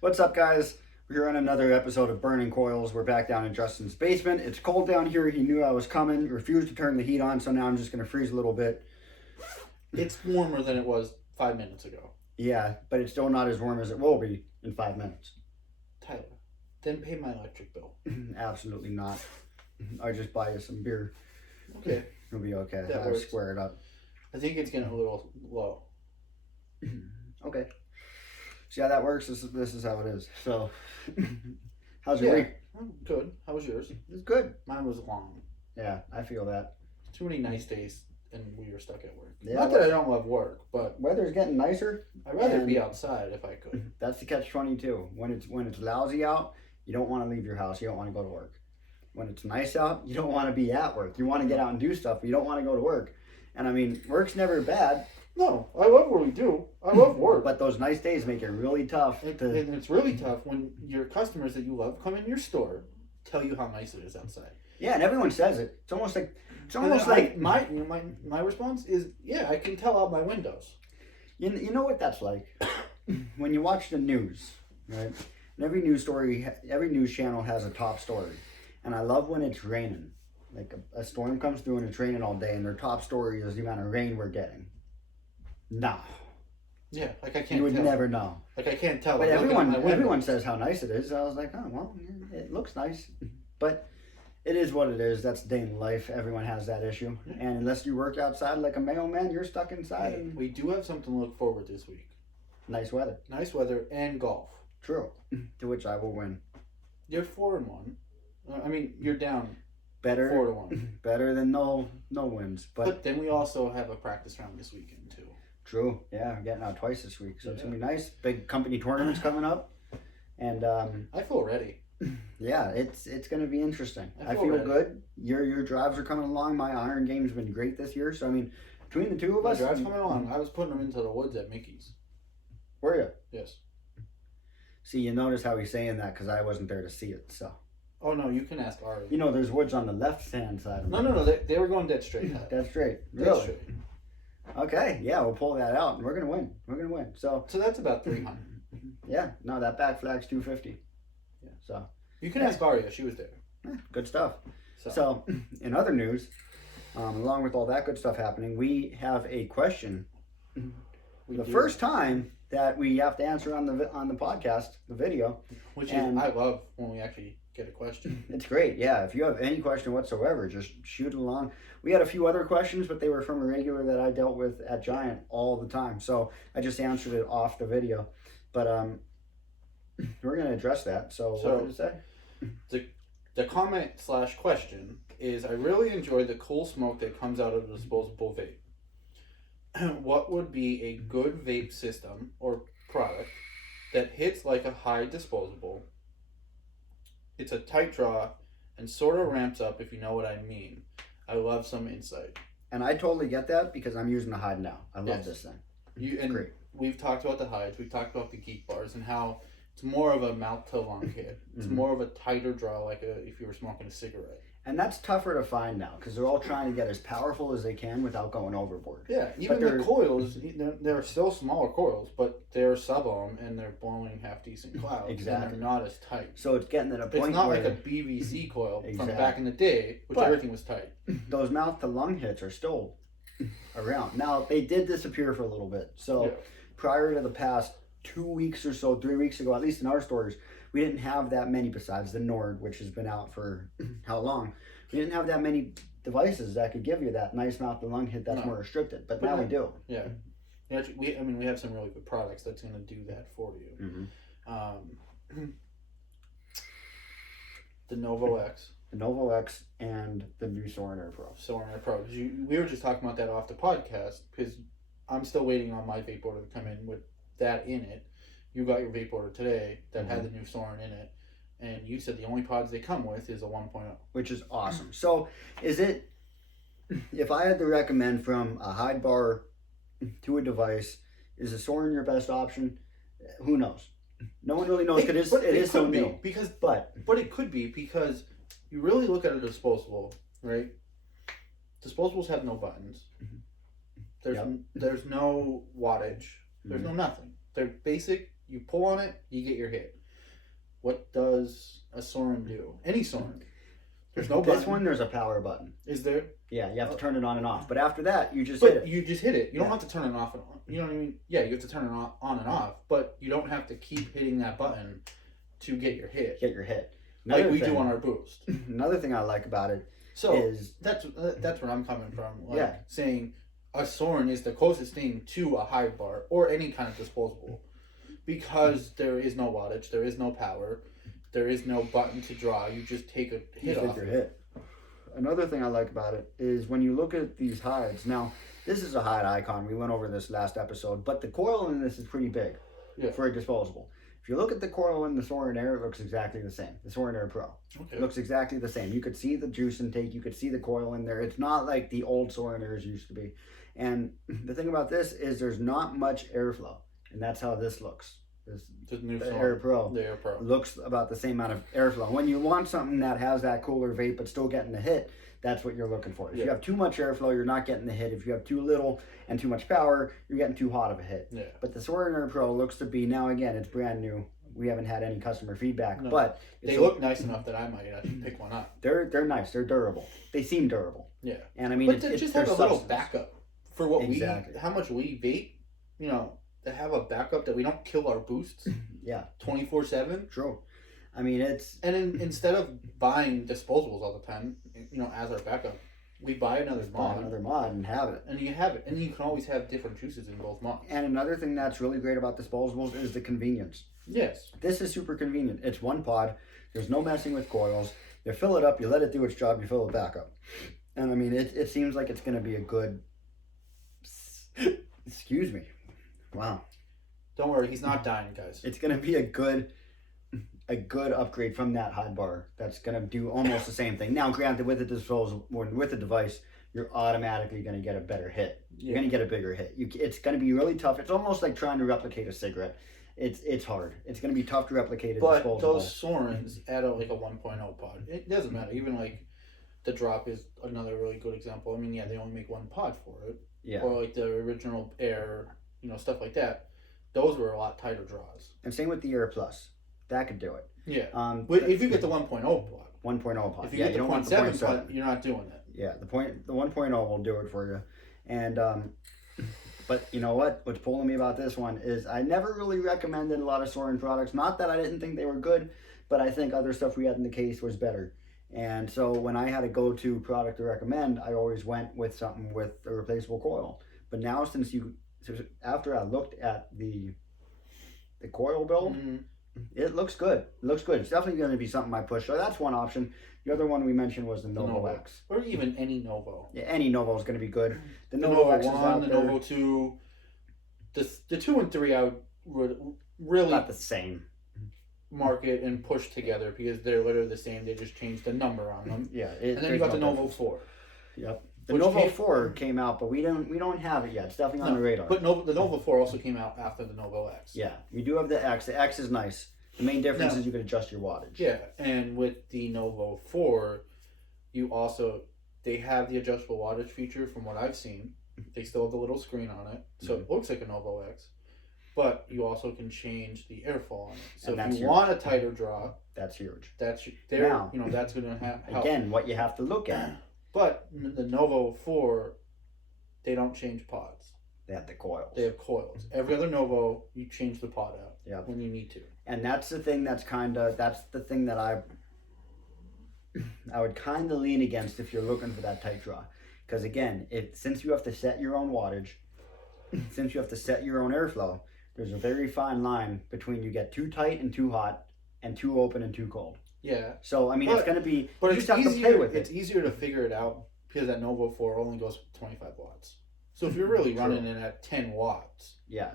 What's up, guys? We're here on another episode of Burning Coils. We're back down in Justin's basement. It's cold down here. He knew I was coming, refused to turn the heat on, so now I'm just going to freeze a little bit. It's warmer than it was 5 minutes ago. Yeah, but it's still not as warm as it will be in 5 minutes. Tyler, then pay my electric bill. Absolutely not. I'll just buy you some beer. Okay. It'll be okay. That I'll works. square it up. I think it's getting a little low. Okay. See how that works? This is how it is. So, how's your week? Good. How was yours? It's good. Mine was long. Yeah, I feel that. Too many nice days and we were stuck at work. Yeah, Not that I don't love work, but weather's getting nicer. I'd rather be outside if I could. That's the catch-22. When it's lousy out, you don't want to leave your house. You don't want to go to work. When it's nice out, you don't want to be at work. You want to get out and do stuff, but you don't want to go to work. And I mean, work's never bad. No, I love what we do. I love work. But those nice days make it really tough. And it's really tough when your customers that you love come in your store, tell you how nice it is outside. Yeah, and everyone says it. It's almost like my response is, yeah, I can tell out my windows. You know what that's like when you watch the news, right? And every news channel has a top story, and I love when it's raining. Like a storm comes through and it's raining all day, and their top story is the amount of rain we're getting. Nah. Yeah, like I can't. You would tell. never know. Like I can't tell. But everyone says how nice it is. I was like, oh well, it looks nice, but it is what it is. That's the day in life. Everyone has that issue, and unless you work outside like a mailman, you're stuck inside. Hey, we do have something to look forward this week. Nice weather. Nice weather and golf. True. To which I will win. You're 4-1. I mean, you're down. Better 4-1. Better than no wins. But then we also have a practice round this weekend too. True. Yeah, I'm getting out twice this week, so it's gonna be nice. Big company tournaments coming up, and I feel ready. Yeah, it's gonna be interesting. I feel ready. good. Your drives are coming along. My iron game's been great this year. So I mean, between the two of us, drives coming along. I was putting them into the woods at Mickey's. Were you? Yes. See, you notice how he's saying that because I wasn't there to see it. So. Oh no, you can ask Ari. You know, there's woods on the left-hand side of No, they were going dead straight. Dead straight. Dead Really? straight. Okay, yeah, we'll pull that out, and we're gonna win. We're gonna win. So that's about 300. Yeah, no, that back flag's 250. Yeah. So you can ask Aria; she was there. Good stuff. So in other news, along with all that good stuff happening, we have a question. First time that we have to answer on the podcast, the video. Which is I love when we actually get a question. It's great, yeah. If you have any question whatsoever, just shoot it along. We had a few other questions, but they were from a regular that I dealt with at Giant all the time. So I just answered it off the video. But we're going to address that. So what did it say? The comment / question is, I really enjoy the cool smoke that comes out of the disposable vape. What would be a good vape system or product that hits like a Hyde disposable? It's a tight draw and sort of ramps up, if you know what I mean. I love some insight. And I totally get that because I'm using the Hyde now. I love this thing. It's great. We've talked about the Hydes. We've talked about the Geek Bars and how it's more of a mouth to lung hit. It's more of a tighter draw, like if you were smoking a cigarette. And that's tougher to find now because they're all trying to get as powerful as they can without going overboard. Yeah, even the coils, they're still smaller coils, but they're sub-ohm and they're blowing half decent clouds. Exactly. And they're not as tight. So it's getting to a point It's not where like a BVC coil from back in the day, which everything was tight. Those mouth to lung hits are still around. Now, they did disappear for a little bit. So prior to the past 2 weeks or so, 3 weeks ago, at least in our stores, we didn't have that many besides the Nord, which has been out for how long? We didn't have that many devices that could give you that nice mouth to lung hit that's more restricted. But now we do. Yeah. We have some really good products that's going to do that for you. The Novo X. The Novo X and the new Soren Air Pro. Soren Air Pro. We were just talking about that off the podcast because I'm still waiting on my vape order to come in with that in it. You got your vape order today that had the new Soren in it. And you said the only pods they come with is a 1.0. Which is awesome. So, is it, if I had to recommend from a Hyde bar to a device, is a Soren your best option? Who knows? No one really knows because it is so new. But it could be because you really look at a disposable, right? Disposables have no buttons. There's no wattage. There's no nothing. They're basic You pull on it, you get your hit. What does a Soren do? Any Soren. There's no button. This one, there's a power button. Is there? Yeah, you have to turn it on and off. But after that, you just hit it. You just hit it. You don't have to turn it off and on. You know what I mean? Yeah, you have to turn it on and off, but you don't have to keep hitting that button to get your hit. Get your hit. Like we do on our boost. Another thing I like about it is... That's where I'm coming from. Like, saying a Soren is the closest thing to a Hyde bar or any kind of disposable. Because there is no wattage, there is no power, there is no button to draw. You just take a hit off. Your hit. Another thing I like about it is when you look at these Hydes. Now, this is a Hyde icon. We went over this last episode, but the coil in this is pretty big for a disposable. If you look at the coil in the Soren Air, it looks exactly the same. The Soren Air Pro. Okay. It looks exactly the same. You could see the juice intake. You could see the coil in there. It's not like the old Soren Airs used to be. And the thing about this is there's not much airflow. And that's how this looks. The Air Pro. The Air Pro looks about the same amount of airflow. When you want something that has that cooler vape but still getting the hit, that's what you're looking for. If you have too much airflow, you're not getting the hit. If you have too little and too much power, you're getting too hot of a hit. Yeah. But the Soren Air Pro looks to be, now again, it's brand new. We haven't had any customer feedback, but they look nice enough that I might actually pick one up. They're nice. They're durable. They seem durable. Yeah. And I mean, but it's just have a little backup for what how much we vape. You know, to have a backup that we don't kill our boosts. 24/7. True. I mean, it's... And instead of buying disposables all the time, you know, as our backup, we buy another mod and have it. And you have it. And you can always have different juices in both mods. And another thing that's really great about disposables is the convenience. Yes. This is super convenient. It's one pod. There's no messing with coils. You fill it up, you let it do its job, you fill it back up. And I mean, it seems like it's going to be a good... Excuse me. Wow. Don't worry, he's not dying, guys. It's going to be a good upgrade from that Hyde bar. That's going to do almost the same thing. Now, granted, with the disposable, with the device, you're automatically going to get a better hit. You're going to get a bigger hit. It's going to be really tough. It's almost like trying to replicate a cigarette. It's hard. It's going to be tough to replicate a disposable. But those Sorens add a 1.0 pod. It doesn't matter. Even like the drop is another really good example. I mean, yeah, they only make one pod for it. Yeah. Or like the original Air, you know, stuff like that. Those were a lot tighter draws. And same with the Air Plus. That could do it. Yeah. If you get the 1.0 pod. 1.0 pod. If you get the 0.7 pod, you're not doing it. Yeah, the 1.0 will do it for you. And but you know what? What's pulling me about this one is I never really recommended a lot of Soren products. Not that I didn't think they were good, but I think other stuff we had in the case was better. And so when I had a go-to product to recommend, I always went with something with a replaceable coil. But now after I looked at the coil build, it looks good. It looks good. It's definitely going to be something I push. So that's one option. The other one we mentioned was the Novo X. Or even any Novo. Yeah, any Novo is going to be good. The Novo X 1, the Novo 2. The 2 and 3 I would really... Not the same. Market and push together because they're literally the same. They just changed the number on them. Yeah. And then you got the Novo 4. Yep. The Novo 4 came out, but we don't have it yet. It's definitely on the radar. But the Novo 4 also came out after the Novo X. Yeah, you do have the X. The X is nice. The main difference is you can adjust your wattage. Yeah, and with the Novo 4, they have the adjustable wattage feature from what I've seen. They still have the little screen on it, so it looks like a Novo X. But you also can change the airflow on it. So if you want a tighter draw, that's huge. That's going to help. Again, what you have to look at. But the Novo 4, they don't change pods. They have the coils. They have coils. Every other Novo, you change the pod out when you need to. And that's the thing that's the thing that I would kind of lean against if you're looking for that tight draw. Because again, since you have to set your own wattage, since you have to set your own airflow, there's a very fine line between you get too tight and too hot, and too open and too cold. Yeah. So, I mean, it's going to be... But you just have to play with it. It's easier to figure it out because that Novo 4 only goes 25 watts. So if you're really running it at 10 watts... Yeah.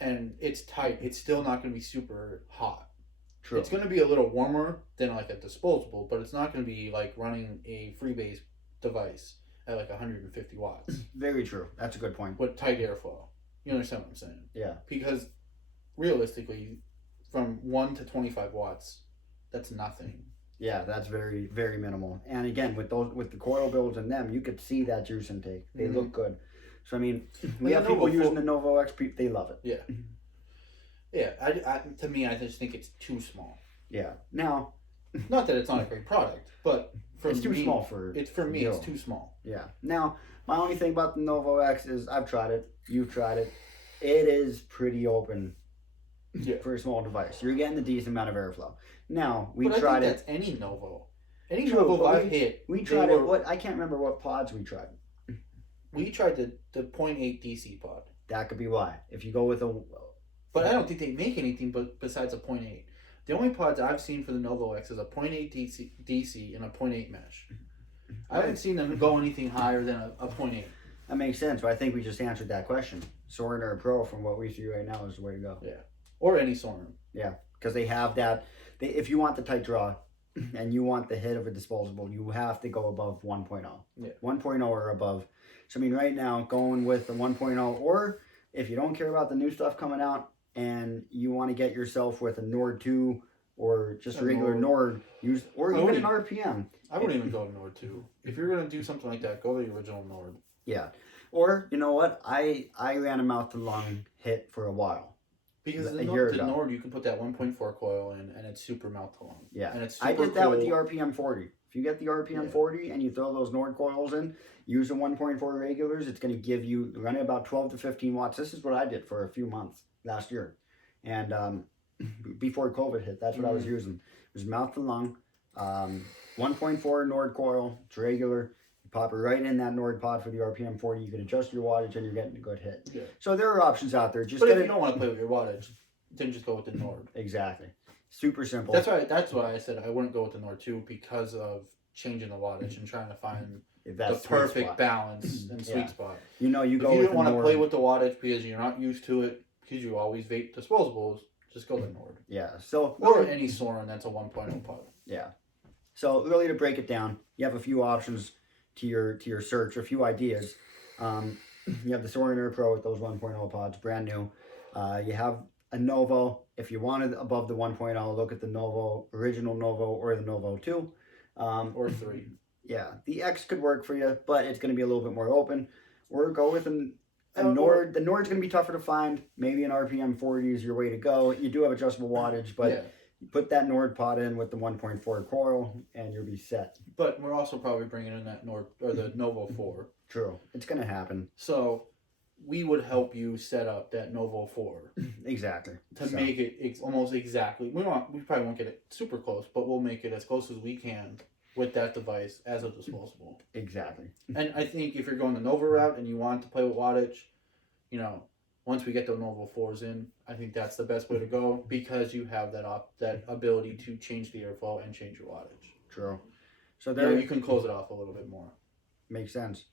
And it's tight, it's still not going to be super hot. True. It's going to be a little warmer than like a disposable, but it's not going to be like running a freebase device at like 150 watts. Very true. That's a good point. With tight airflow. You understand what I'm saying? Yeah. Because realistically, from 1 to 25 watts, that's nothing. Yeah, that's very, very minimal. And again, with the coil builds in them, you could see that juice intake. They look good. So I mean, we have people using the Novo X. They love it. Yeah. Yeah, to me, I just think it's too small. Yeah. Now, not that it's not a great product, but it's too small for. It's for me. It's too small. Yeah. Now, my only thing about the Novo X is I've tried it. You've tried it. It is pretty open. Yeah. For a small device, you're getting a decent amount of airflow. Now we tried it. That's any Novo. Any Novo I've hit. We tried it. What I can't remember what pods we tried. We tried the 0.8 DC pod. That could be why. If you go with a. But I don't think they make anything besides a 0.8. The only pods I've seen for the Novo X is a 0.8 DC and a 0.8 mesh. I haven't seen them go anything higher than a 0.8. That makes sense, but I think we just answered that question. Soren or Pro, from what we see right now, is the way to go. Yeah. Or any Soren. Yeah, because they have that. If you want the tight draw and you want the hit of a disposable, you have to go above 1.0. Yeah. 1.0 or above. So, I mean, right now, going with the 1.0, or if you don't care about the new stuff coming out and you want to get yourself with a Nord 2 or just a regular Nord, use or even an RPM. I wouldn't even go to Nord 2. If you're going to do something like that, go to the original Nord. Yeah. Or, you know what? I ran a mouth-to-lung hit for a while. Because the Nord, you can put that 1.4 coil in, and it's super mouth-to-lung. Yeah. And it's super I did that with the RPM 40. If you get the RPM 40 and you throw those Nord coils in, use the 1.4 regulars, it's going to give you, running about 12 to 15 watts. This is what I did for a few months last year. And before COVID hit, that's what I was using. It was mouth-to-lung, 1.4 Nord coil, it's regular. Pop it right in that Nord pod for the RPM 40. You can adjust your wattage and you're getting a good hit. Yeah. So there are options out there. Just but if you don't want to play with your wattage, then just go with the Nord. Exactly. Super simple. That's why I said I wouldn't go with the Nord 2 because of changing the wattage and trying to find the perfect balance and sweet spot. You know, you go. If you don't want to play with the wattage because you're not used to it, because you always vape disposables, just go the Nord. Yeah. So or any Soren that's a 1.0 pod. Yeah. So really, to break it down, you have a few options to your search, a few ideas. You have the Soren Air Pro with those 1.0 pods, brand new. You have a Novo. If you wanted above the 1.0, look at the Novo, original Novo, or the Novo 2. Or 3. Yeah, the X could work for you, but it's going to be a little bit more open. Or go with a Nord. The Nord's going to be tougher to find. Maybe an RPM 40 is your way to go. You do have adjustable wattage, but you put that Nord pod in with the 1.4 coil, and you'll be set. But we're also probably bringing in that Nord or the Novo 4. True, it's going to happen. So we would help you set up that Novo 4. Exactly. To make it almost exactly. We probably won't get it super close, but we'll make it as close as we can with that device as a disposable. Exactly. And I think if you're going the Nova route and you want to play with wattage, you know, once we get the Novo 4s in, I think that's the best way to go because you have that ability to change the airflow and change your wattage. True. So there you can close it off a little bit more. Makes sense.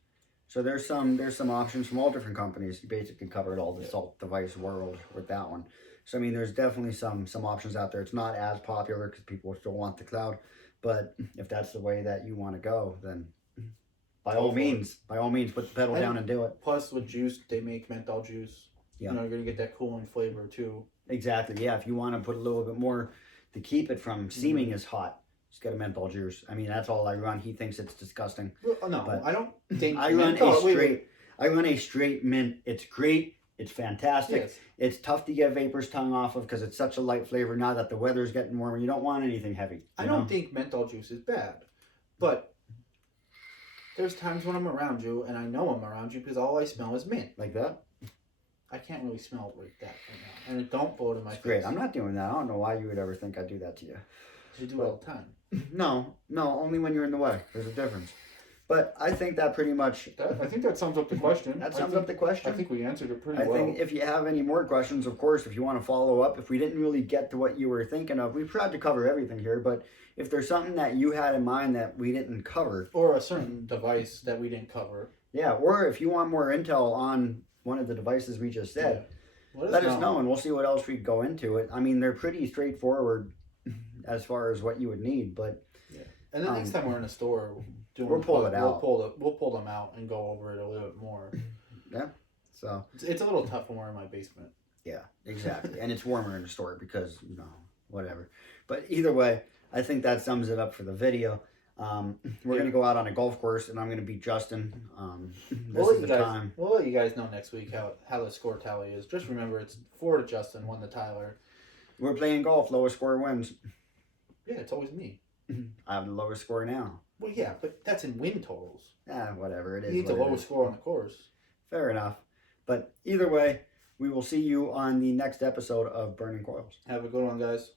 So there's some options from all different companies. You basically covered all the salt device world with that one. So I mean, there's definitely some options out there. It's not as popular because people still want the cloud, but if that's the way that you want to go, then by all means, put the pedal down and do it. Plus, with juice, they make menthol juice. Yeah. You know, you're gonna get that cooling flavor too. Exactly. Yeah. If you want to put a little bit more to keep it from seeming as hot, just get a menthol juice. I mean, that's all I run. He thinks it's disgusting. Well, no, but I don't think I run a straight mint. It's great. It's fantastic. Yes. It's tough to get vapor's tongue off of because it's such a light flavor. Now that the weather's getting warmer, you don't want anything heavy. I don't think menthol juice is bad, but there's times when I'm around you and I know I'm around you because all I smell is mint. Like that? I can't really smell it like that right now, and it don't blow it in my face. Great. I'm not doing that. I don't know why you would ever think I'd do that to you. You do it all the time. No, only when you're in the way. There's a difference. But I think that pretty much... I think that sums up the question. That sums up the question. I think we answered it pretty well. I think if you have any more questions, of course, if you want to follow up, if we didn't really get to what you were thinking of, we've tried to cover everything here, but if there's something that you had in mind that we didn't cover... Or a certain device that we didn't cover. Yeah, or if you want more intel on one of the devices we just said, let us know, and we'll see what else we go into it. I mean, they're pretty straightforward as far as what you would need, but... Yeah. And then next time we're in a store... We'll pull it out. We'll pull them out and go over it a little bit more. Yeah. So it's a little tough when we're in my basement. Yeah, exactly. And it's warmer in the store because, whatever. But either way, I think that sums it up for the video. We're gonna go out on a golf course, and I'm gonna beat Justin. This We'll is the time. We'll let you guys know next week how the score tally is. Just remember, it's 4 to Justin, 1 to Tyler. We're playing golf. Lowest score wins. Yeah, it's always me. I have the lowest score now. Well, yeah, but that's in win totals. Whatever it is. You need the lowest score on the course. Fair enough. But either way, we will see you on the next episode of Burning Coils. Have a good one, guys.